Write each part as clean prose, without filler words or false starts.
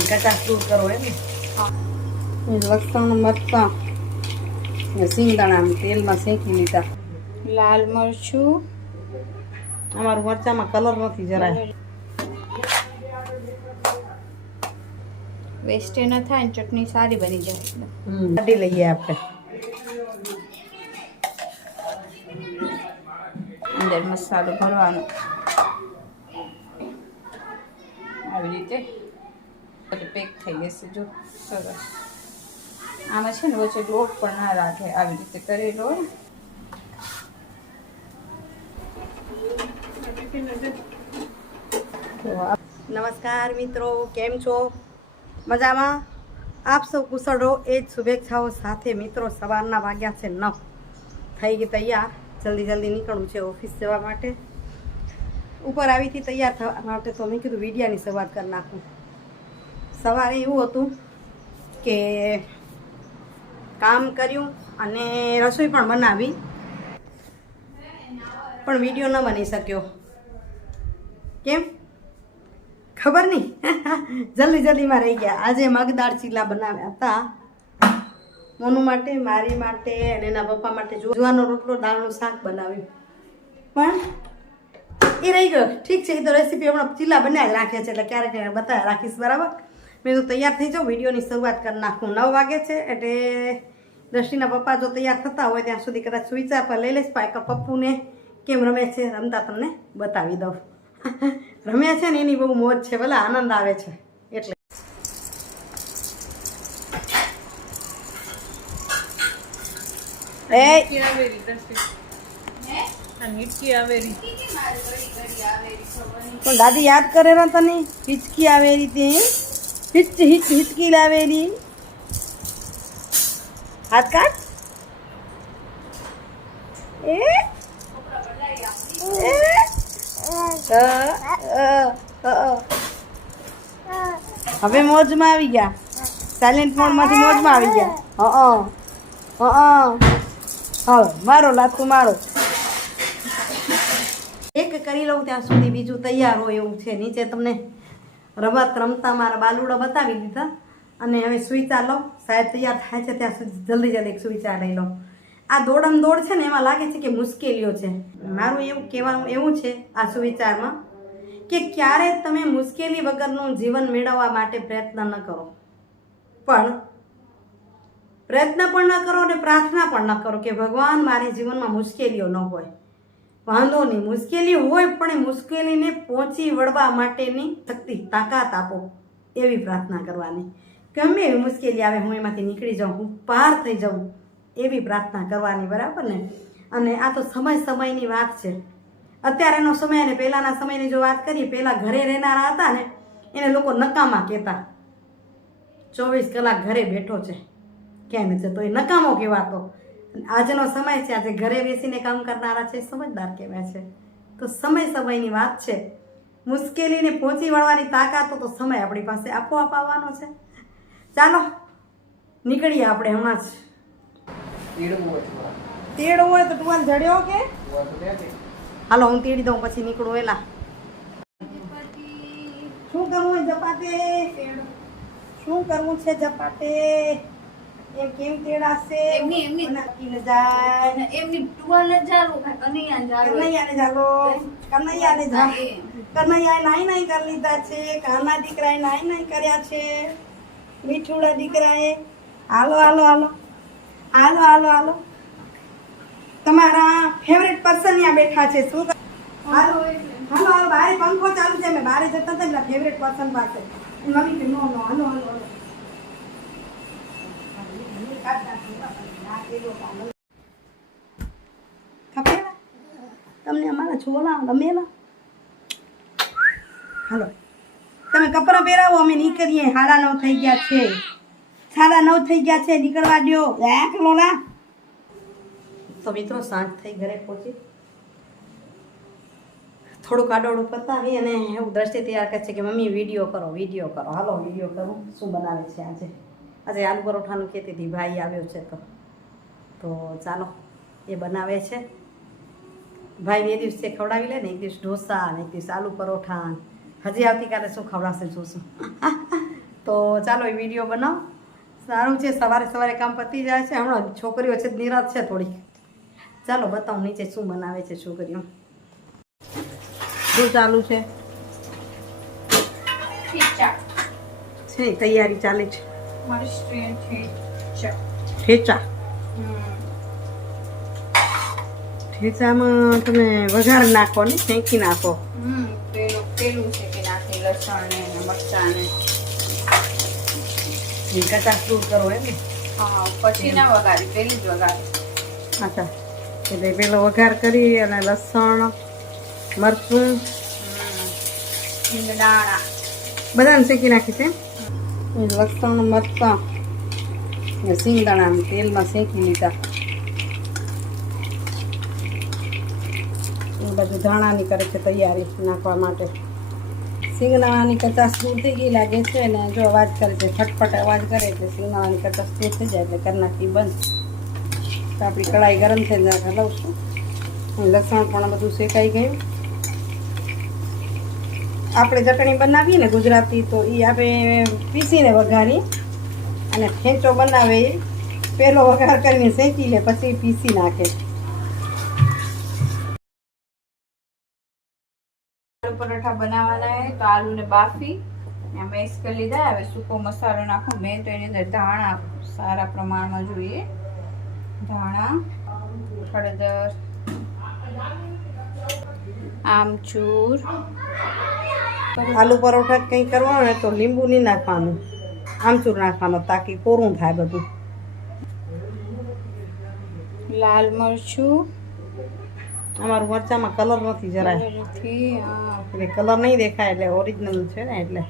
કચાશ દૂર કરો એમ ને લસણ મરચાં ને સિંગદાણા તેલમાં શેકી લીધા. લાલ મરચું, અમારું મરચામાં કલર નથી જરાય. વેસ્ટ ન થાય ને ચટણી સારી બની જાય. કાઢી લઈએ આપણે. અંદર મસાલો ભરવાનો આવી રીતે બધું પેક થઈ જશે. જો સરસ. આમાં છે ને વચ્ચે લોટ પણ ના રાખે, આવી રીતે કરેલો હોય. નમસ્કાર મિત્રો, કેમ છો? મજામાં? આપ સૌ કુશળ રહો એ જ શુભેચ્છાઓ સાથે. મિત્રો સવારના વાગ્યા છે 9. થઈ ગઈ તૈયાર. જલ્દી નીકળવું છે ઓફિસ જવા માટે. ઉપર આવી હતી તૈયાર થવા માટે, તો મેં કીધું વિડિયાની શરૂઆત કરી નાખું. સવારે એવું હતું કે કામ કર્યું અને રસોઈ પણ બનાવી, પણ વિડીયો ન બની શક્યો. કેમ ખબર નહીં. જલ્દીમાં રહી ગયા. આજે મગદાળ ચીલા બનાવ્યા હતા મોનું માટે, મારી માટે અને એના પપ્પા માટે. જુવારનો રોટલો, દાળનું શાક બનાવ્યું, પણ એ રહી ગયો. ઠીક છે, એ તો રેસીપી હમણાં ચીલા બનાવી રાખ્યા છે એટલે ક્યારેક બતાવી રાખીશ. બરાબર. મેં તો તૈયાર થઈ જાઉં, વિડીયોની શરૂઆત કરી નાખું. 9 વાગે છે એટલે દ્રષ્ટિના પપ્પા જો તૈયાર થતા હોય ત્યાં સુધી કદાચ સ્વિચા પર લઈ લઈશ. પાયકા પપ્પુને કેમ રમે છે રમતા તમને બતાવી દઉં. રમ્યા છે ને એની બહુ મોજ છે, ભલે આનંદ આવે છે એટલે. પણ દાદી યાદ કરે ને તને હિચકી આવેલી તે હિચકી લાવેલી. હાથ કાઢ. હવે મોજમાં આવી ગયા. સાયલેન્ટ મોડમાંથી મોજમાં આવી ગયા. હવે મારો લાતું મારો. એક કરી લઉં ત્યાં સુધી બીજું તૈયાર હોય એવું છે. નીચે તમને રમત રમતા મારા બાલુડા બતાવી દીધા અને હવે સુઈચા લઉં. સાહેબ તૈયાર થાય છે ત્યાં સુધી જલ્દી એક સુઈચા લઈ લઉં. આ દોડમ દોડ છે ને એમાં લાગે છે કે મુશ્કેલીઓ છે. મારું એવું કહેવાનું એવું છે આ સુવિચારમાં કે ક્યારે તમે મુશ્કેલી વગરનું જીવન મેળવવા માટે પ્રયત્ન ન કરો, પણ પ્રયત્ન પણ ન કરો અને પ્રાર્થના પણ ન કરો કે ભગવાન મારી જીવનમાં મુશ્કેલીઓ ન હોય. વાંધો નહીં, મુશ્કેલી હોય પણ એ મુશ્કેલીને પહોંચી વળવા માટેની શક્તિ તાકાત આપો, એવી પ્રાર્થના કરવાની. ગમે એવી મુશ્કેલી આવે હું એમાંથી નીકળી જાઉં, હું પાર થઈ જાઉં, એવી પ્રાર્થના કરવાની. બરાબર ને? અને આ તો સમયની વાત છે. અત્યારેનો સમય અને પહેલાંના સમયની જો વાત કરીએ, પહેલાં ઘરે રહેનારા હતા ને એને લોકો નકામા કહેતા. 24 કલાક ઘરે બેઠો છે ક્યાંય નથી, તો એ નકામો કહેવાતો. આજનો સમય છે, આજે ઘરે બેસીને કામ કરનારા છે સમજદાર કહેવાય છે. તો સમયની વાત છે. મુશ્કેલીને પહોંચી વળવાની તાકાત તો સમય આપણી પાસે આપોઆપ આવવાનો છે. ચાલો નીકળીએ આપણે હમણાં જ. તેડવું હોય તો ટુવાલ જડ્યો કે હાલો હું તેડી દઉં પછી નીકળું. એલા શું કરવું હોય જપાટે? શું કરવું છે જપાટે? એમ કેમ તેડાશે? એમની નક્કી જાય. એમની ટુવાલ ન જાલું, કનૈયાને જાલો. કનૈયાએ નાઈ કરી લીધા છે. કાના દીકરાએ નાઈ કર્યા છે. મીઠુડા દીકરાએ. હાલો તમારા ફેવરેટ પર્સન ત્યાં બેઠા છે. શું હાલો બહાર પંખો ચાલુ છે. મેં બહાર જતા હતા ને ફેવરેટ પર્સન પાસે મમ્મી કે નો હાલો તમને અમારા છોલા ગમેલા. હાલો તમે કપડાં પહેરાવો, અમે નીકળીએ. 9:30 થઈ ગયા છે. 9:30 થઈ ગયા છે, નીકળવા દો. લોલા તો મિત્રો સાંજ થઈ, ઘરે પહોંચી થોડુંક આડોડું પતાવી અને એવું દ્રષ્ટિ તૈયાર કરે છે કે મમ્મી વિડીયો કરો. હાલો વિડીયો કરું. શું બનાવે છે આજે આલુ પરોઠાનું કહેતી હતી. ભાઈ આવ્યો છે તો ચાલો એ બનાવે છે. ભાઈ 2 દિવસે ખવડાવી લે ને, એક દિવસ ઢોસા અને એક દિવસ આલુ પરોઠા. હજી આવતીકાલે શું ખવડાવશે જોશું. તો ચાલો એ વિડીયો બનાવો. સારું છે, સવારે સવારે કામ પતી જાય છે. હમણાં છોકરીઓ છે નિરાશ છે થોડી. ચાલો બતાવું નીચે શું બનાવે છે છોકરીઓ. શું ચાલુ છે? છે તૈયારી ચાલે છે. ઠેચા. ઠેચામાં તમે વઘાર નાખો ને શેકી નાખો? પેલું છે કે નાખી લસણ ને મરચાં ને કચાસ દૂર કરો એમ ને? હા, પછી ના વઘારી, પેલી જ વઘારી. અચ્છા, એટલે પેલો વઘાર કરી અને લસણ મરચું સિંગદાણા બધાને શેકી નાખી છે. લસણ મરચાં ને સિંગદાણા તેલમાં શેકી લીધા. એ બધું ધાણાની કરે છે તૈયારી નાખવા માટે. સિંગદાણાની કચાસ દૂર થઈ ગઈ લાગે છે ને જો અવાજ કરે છે, ફટફટ અવાજ કરે એટલે સિંગદાણાની કચાસ દૂર થઈ જાય એટલે કરી નાખી બંધ. તો આપણી કઢાઈ ગરમ છે હલાવશું. લસણ પણ બધું શેકાઈ ગયું. આપણે ચટણી બનાવીએ ને ગુજરાતી તો એ આપણે પીસીને વઘારી અને ઠેચો બનાવે એ પહેલો વઘાર કરીને શેકી લે પછી પીસી નાખે. આલુ પરોઠા બનાવવાના હોય તો આલુને બાફી મેશ કરી લીધા. હવે સૂકો મસાલો નાખો. મેં તો એની અંદર ધાણા સારા પ્રમાણમાં જોઈએ. ધાણા, હળદર, આમચૂર. આલુ પરોઠા કંઈ કરવાનું ને તો લીંબુ નહીં નાખવાનું, આમચૂર નાખવાનું તાકી કોરું થાય બધું. લાલ મરચું. અમારું મરચામાં કલર નથી જરાય, એટલે કલર નહીં દેખાય એટલે ઓરિજિનલ છે ને એટલે.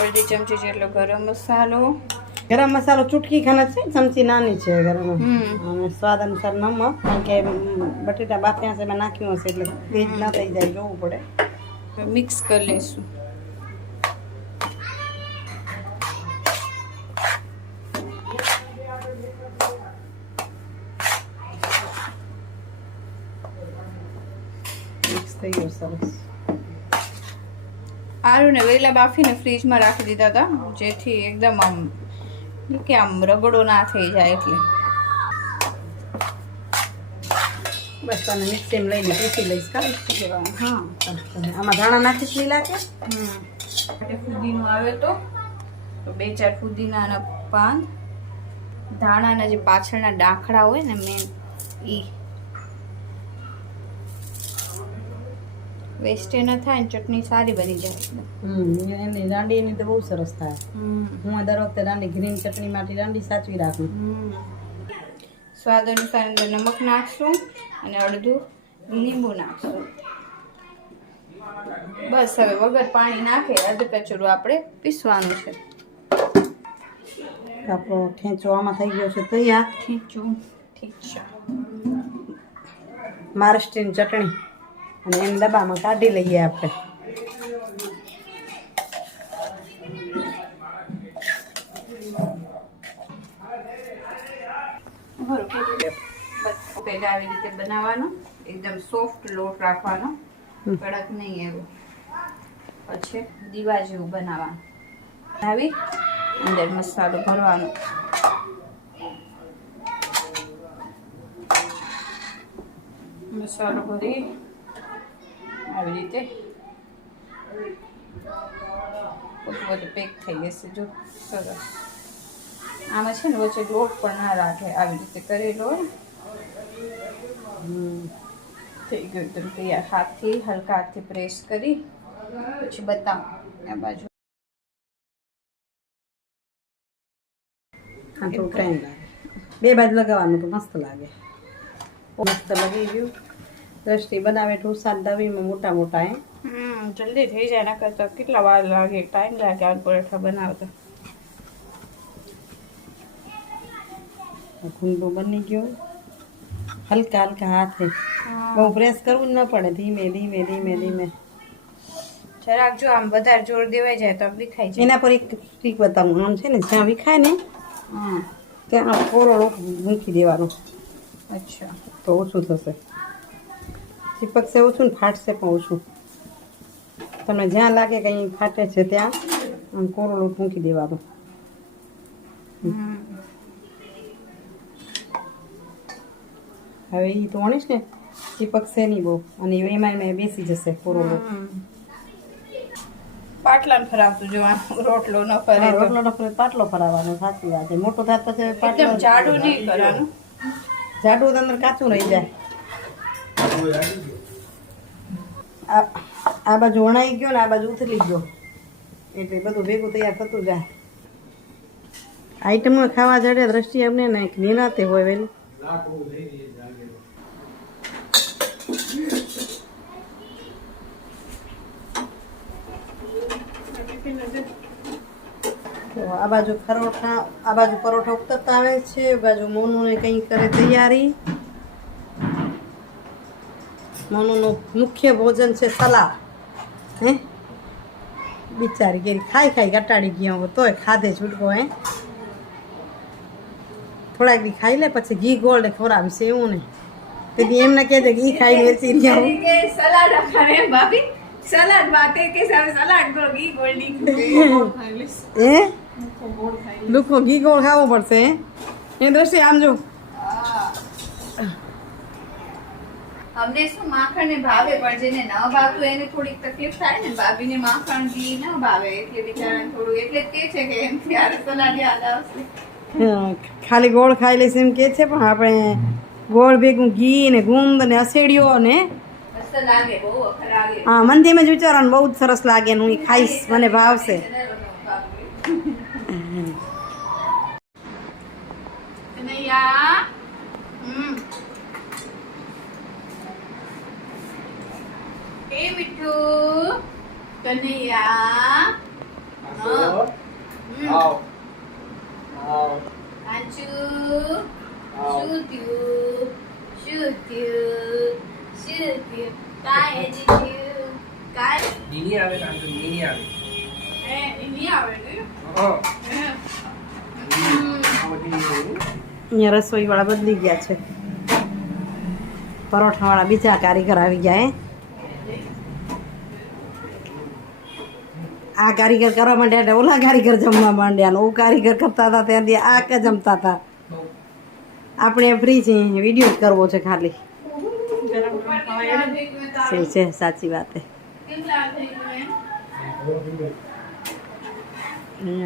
અડધી ચમચી જેટલો ગરમ મસાલો. ગરમ મસાલો ચૂટકી ખાને છે, ચમચી નાની છે ગરમ. અને સ્વાદ અનુસાર નમક, કારણ કે બટેટા બાફ્યા છે એમાં નાખ્યું હશે એટલે તેજ ના થઈ જાય જોવું પડે. મિક્સ કરી લઈશું. મિક્સ થઈ ગયું સરસ. આલુને વેલા બાફીને ફ્રીજમાં રાખી દીધા હતા જેથી એકદમ આમ રગડો ના થઈ જાય એટલે. બસ તને મિક્સીમાં લઈને પીસી લઈશ. હા, આમાં ધાણા નાખીશ લીલા કે ફુદીનો આવે તો 2-4 ફુદીનાના પાન, ધાણાના જે પાછળના ડાંખડા હોય ને મેન ઈ વેસ્ટ ન થાય ને ચટણી સારી બની જાય. એની દાંડી એની તો બહુ સરસ થાય. હું દર વખતે દાંડી ગ્રીન ચટણી માટે દાંડી સાચવી રાખું. સ્વાદ અનુસાર અંદર નમક નાખશું અને અડધું લીંબુ નાખશું. બસ હવે વગર પાણી નાખે અધ કચરું આપણે પીસવાનું છે. આપણો ઠેચો આમાં થઈ ગયો છે તૈયાર. ઠીચું ઠીક છે. મહારાષ્ટ્રીયન ચટણી અને એને ડબ્બામાં કાઢી લઈએ આપણે. પહેલા આવી રીતે બનાવવાનો, એકદમ સોફ્ટ લોટ રાખવાનો, કડક નહીં એવું. પછી દીવા જેવું બનાવવાનું. આવી અંદર મસાલો ભરવાનો. મસાલો ભરી આવી રીતે બધું પેક થઈ જશે. જો સરસ. આમાં છે ને વચ્ચે લોટ પણ ના રાખે, આવી રીતે કરેલો થઈ ગયું એકદમ તૈયાર. હાથથી હલકા હાથથી પ્રેસ કરી પછી બતાવો આ બાજુ. થોડું ટાઈમ લાગે, બે બાજુ લગાવવાનું તો મસ્ત લાગે. મસ્ત લગી ગયું. દ્રષ્ટિ બનાવે ઢોસા દવીમાં મોટા મોટા એમ. જલ્દી થઈ જાય. ના કરતા કેટલા વાર લાગે, ટાઈમ લાગે આલુ પરોઠા બનાવતા. ખૂંદો બની ગયો. હલકા હલકા હાથે, બહુ પ્રેસ કરવું જ ન પડે. ધીમે ધીમે ધીમે ધીમે જરાક જો આમ વધારે જોર દેવાઈ જાય તો વિખાઈ જાય. એના પર એક ટ્રીક બતાવું. આમ છે ને જ્યાં વિખાય ને ત્યાં થોડો લોટ મૂકી દેવાનો. અચ્છા, તો ઓછું થશે. ચીપકશે ઓછું ને ફાટશે પણ ઓછું. તમને જ્યાં લાગે કંઈ ફાટે છે ત્યાં આમ કોરો લોટ મૂકી દેવાનો. હવે એ તો વણીશ ને ચીપકશે નહીં બહુ અને એમાં બેસી જશે કોરો લોટ. પાટલાને ફરાવતું જોવાનું, રોટલો ન ફરે તો. રોટલો નફરે પાટલો ફરાવવાનો. સાચી વાત છે. મોટો થાય પછી પાટલો એકદમ જાડું નહીં કરવાનું. જાડું તો અંદર કાચું રહી જાય. આ બાજુ વણાઈ ગયો ને આ બાજુ ઉથલી ગયો એટલે બધું ભેગું તૈયાર થતું જાય. આઈટમ ખાવા જડે દ્રષ્ટિએ અમને ને નિરાતે હોય વહેલું. તો આ બાજુ પરોઠા ઉતરતા આવે છે. આ બાજુ મોનુને કંઈ કરે તૈયારી. મોનુનું મુખ્ય ભોજન છે સલાડ. હે બિચારી કેરી ખાઈ ઘટાડી ગયો હવે તોય ખાધે છૂટકો. હે થોડાક દી ખાઈ લે પછી ઘી ગોળ ખવડાવીશ એવું ને. તેથી એમને કહે છે ઘી ખાઈને વેચી રહ્યા. કે સલાડ ખાને ભાભી, સલાડ બાતે કે સામે સલાડ કો ઘી ગોલ્ડી હે લુકો ઘી ગોળ ખાવો પડશે. એ દ્રષ્ટિ આમ જો અમને શું માખણ ને ભાવે પણ જેને ન ભાવતું એને થોડીક તકલીફ થાય ને. ભાભીને માખણ ઘી ન ભાવે એટલે બિચારાને થોડું એટલે જ કે છે કે એમથી આ સલાડ યાદ આવશે. ખાલી ગોળ ખાઈ લઈશ એમ કે છે પણ આપણે ગોળ ભેગું ઘી ને ગુંદ ને અસેડીઓ ને મસ્ત લાગે, બહુ વખર લાગે. હા મનથી મેં જ વિચારવાનું બહુ જ સરસ લાગે ને હું ખાઈશ, મને ભાવશે. કનૈયા એ મીઠું કનૈયા આંચુ શું થયું કાંઈ થયું કાંઈ નીની આવે કામ તો નીની આવે નહીં આવે ને. અહીંયા રસોઈવાળા બદલી ગયા છે. પરોઠાવાળા બીજા કારીગર આવી ગયા. આ કારીગર કરવા માંડ્યા એટલે ઓલા કારીગર જમવા માંડ્યા. ઓ કારીગર કરતા હતા ત્યાંથી આ કે જમતા હતા. આપણે ફ્રી છીએ, વિડીયો જ કરવો છે ખાલી. છે સાચી વાત.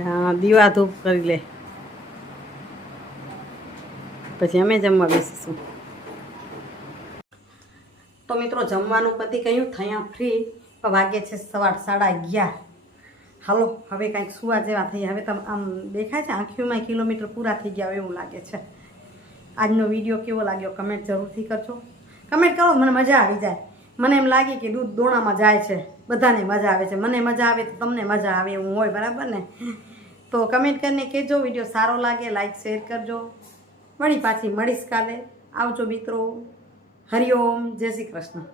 હા દીવા ધૂપ કરી લે પછી અમે જમવા બેસીશું. તો મિત્રો જમવાનું પતિ કહ્યું થયા ફ્રી. વાગે છે 11:30. હાલો હવે કાંઈક સુવા જેવા થઈ. હવે તો આમ દેખાય છે આંખીઓમાં કિલોમીટર પૂરા થઈ ગયા એવું લાગે છે. આજનો વિડીયો કેવો લાગ્યો કમેન્ટ જરૂરથી કરજો. કમેન્ટ કરો મને મજા આવી જાય. મને એમ લાગે કે દૂધ દોણામાં જાય છે. બધાને મજા આવે છે. મને મજા આવે તો તમને મજા આવે એવું હોય બરાબર ને. તો કમેન્ટ કરીને કહેજો. વિડીયો સારો લાગે લાઈક શેર કરજો. વળી પાછી મળીશ કાલે. આવજો મિત્રો. હરિઓમ. જય શ્રી કૃષ્ણ.